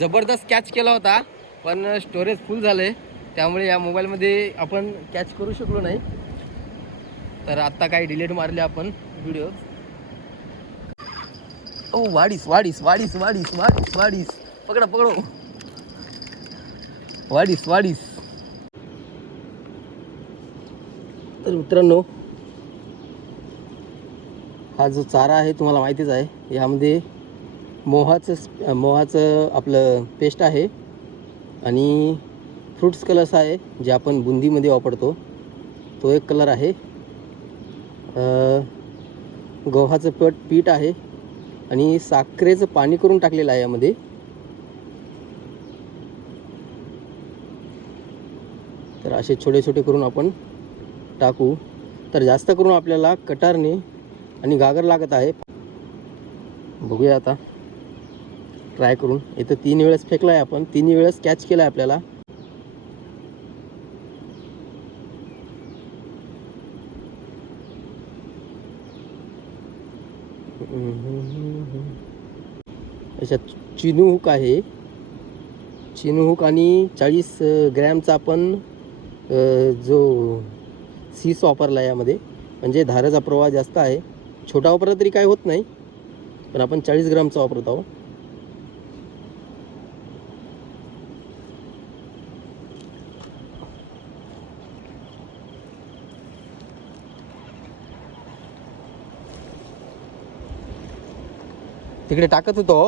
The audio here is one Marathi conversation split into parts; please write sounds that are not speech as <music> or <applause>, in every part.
जबरदस्त कॅच केला होता पण स्टोरेज फुल झाले त्यामुळे या मोबाईलमध्ये आपण कॅच करू शकलो नाही. तर आत्ता काही डिलीट मारले आपण व्हिडिओ ओ वाडीस वाडीस वाडीस वाडीस वाडीस वाडीस पकडा पकडो. वाडीस वाडीस तर मित्रांनो हा जो चारा आहे तुम्हाला माहितीच आहे यामध्ये मोहाचं मोहाचं आपलं पेस्ट आहे. आणि फ्रुट्स कलर्स आहे जे आपण बुंदीमध्ये वापरतो. तो एक कलर आहे. गव्हाचं पट पीठ आहे. आणि साखरेचं पाणी करून टाकलेलं आहे यामध्ये. तर असे छोटे छोटे करून आपण टाकू. तर जास्त करून आपल्याला कटारने आणि गागर लागत आहे. बघूया आता. ट्राय करून. इथं तीन वेळेस फेकला आहे आपण. तिन्ही वेळेस कॅच केला आहे आपल्याला. अच्छा चिनू हुक आहे. चिनू हुक आणि चाळीस ग्रॅमचा आपण जो सीस वापरला यामध्ये. म्हणजे धाराचा प्रवाह जास्त आहे. छोटा वापरला तरी काय होत नाही. पण आपण चाळीस ग्रामचा वापरत आहोत. तिकडे टाकत होतो.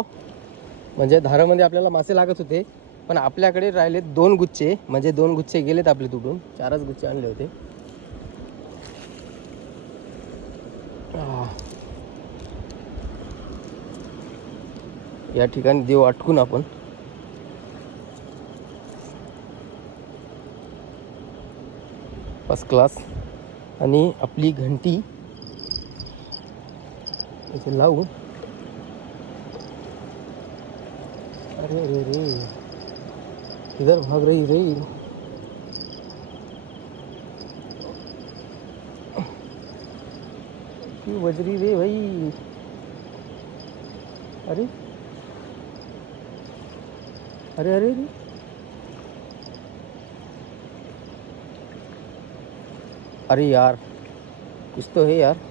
म्हणजे धारामध्ये आपल्याला मासे लागत होते. पण आपल्याकडे राहिले दोन गुच्छे. म्हणजे दोन गुच्छे गेलेत आपले तुटून. चारच गुच्छे आणले होते. या ठिकाणी देव आटकून आपण. फर्स्ट क्लास आणि आपली घंटी. इथे लावू. अरे अरे रे इधर भाग रही रे क्यों बज रही रे भाई? अरे। अरे अरे अरे। अरे यार, कुछ तो है यार।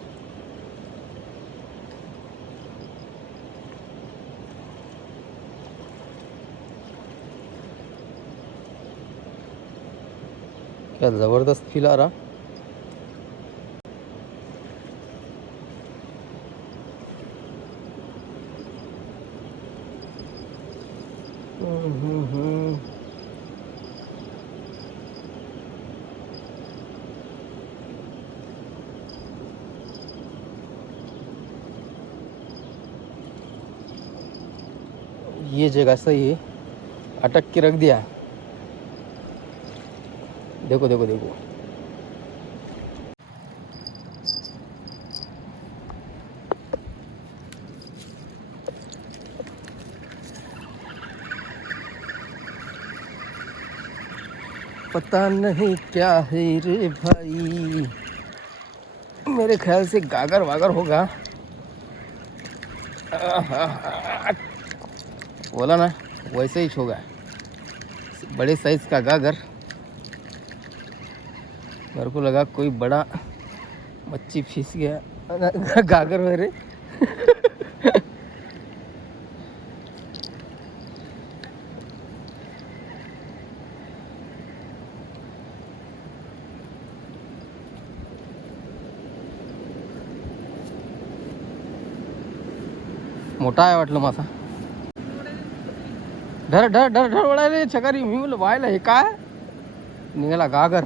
या ज़बरदस्त फील आरा ये जगह सही अटक के रख दिया. देखो देखो देखो। पता नहीं क्या है रे भाई। मेरे ख्याल से गागर वागर होगा। बोला ना, वैसे ही होगा बड़े साइज़ का गागर। मेरे को लगा कोई बड़ा मच्छी फिस गया गागर मेरे मोठा आहे वाटलं माझा ढर ढर ढर ढर वळायला छकारी मी म्हणलं व्हायला हे काय निघाला गागर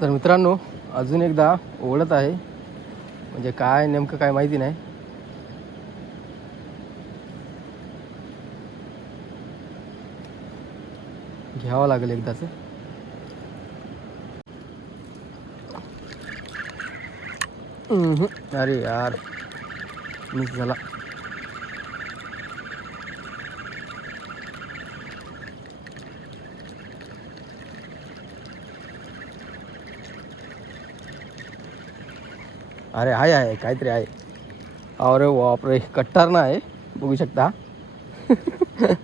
तर मित्रांनो अजून एकदा ओढत आहे. म्हणजे काय नेमकं काय माहिती नाही. घ्यावं लागेल एकदाच. अरे यार मिस झाला. अरे आहे आहे काहीतरी आहे. अरे बापरे, कट्टार ना आहे बघू शकता. <laughs>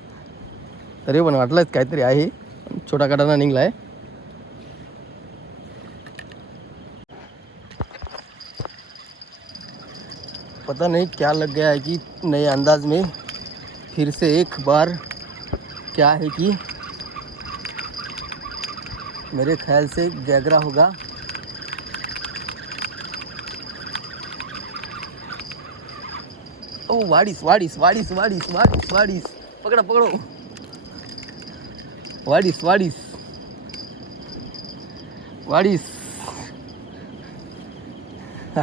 तरी पण वाटलंच काहीतरी छोटा कटाना निघलाय. पता नहीं क्या लग गया है कि नए अंदाज में फिर से एक बार क्या है कि मेरे ख्याल से गैगरा होगा। ओ वाडिस वाडिस वाडिस वाडिस वाढीस वाडिस पकडा पकड़ो. वाडिस वाडिस वाडिस <laughs>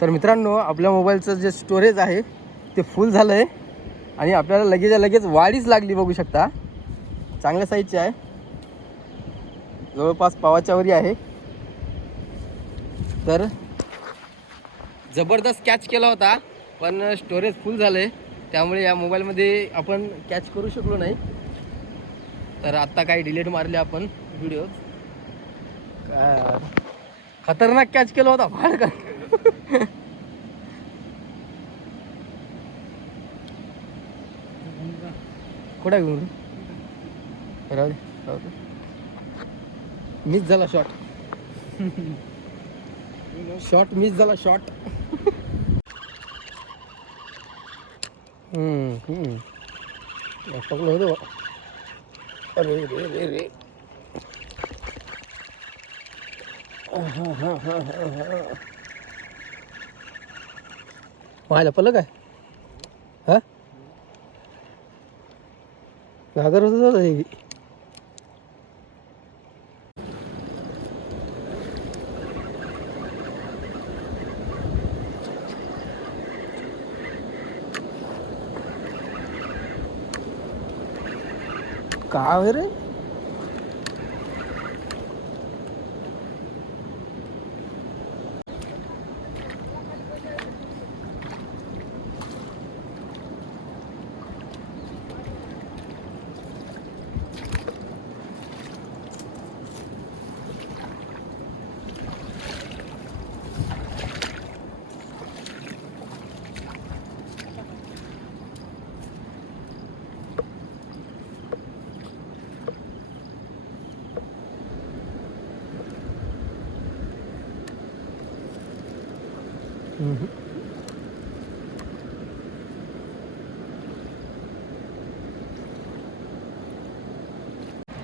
तर मित्रांनो आपल्या मोबाईलचं जे स्टोरेज आहे ते फुल झालं आहे आणि आपल्याला लगेच लगेच वाढीच लागली बघू शकता. चांगल्या साईजची आहे. जवळपास पावाच्या वरी आहे. तर जबरदस्त कॅच केला होता पण स्टोरेज फुल झालं. आहे त्यामुळे या मोबाईलमध्ये आपण कॅच करू शकलो नाही. तर आत्ता काही डिलीट मारले आपण व्हिडिओ खतरनाक कॅच केला होता फार का कुठं घेऊन राहू दे राहू दे. मिस झाला शॉट शॉट मिस झाला शॉट हम्म हम्म पकडलं होतं बा. अरे रे रे रे हा हा हा हा हा पाहायला पडलं काय हा घागर होतं हे का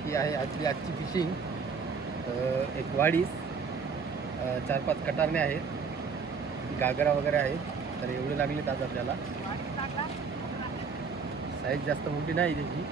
ही आहे आजची आजची फिशिंग एक वाडीस. चार पाच कटारणे आहेत. गागरा वगैरे आहेत. तर एवढे लागलेत आज आपल्याला. साईज जास्त मोठी नाही त्याची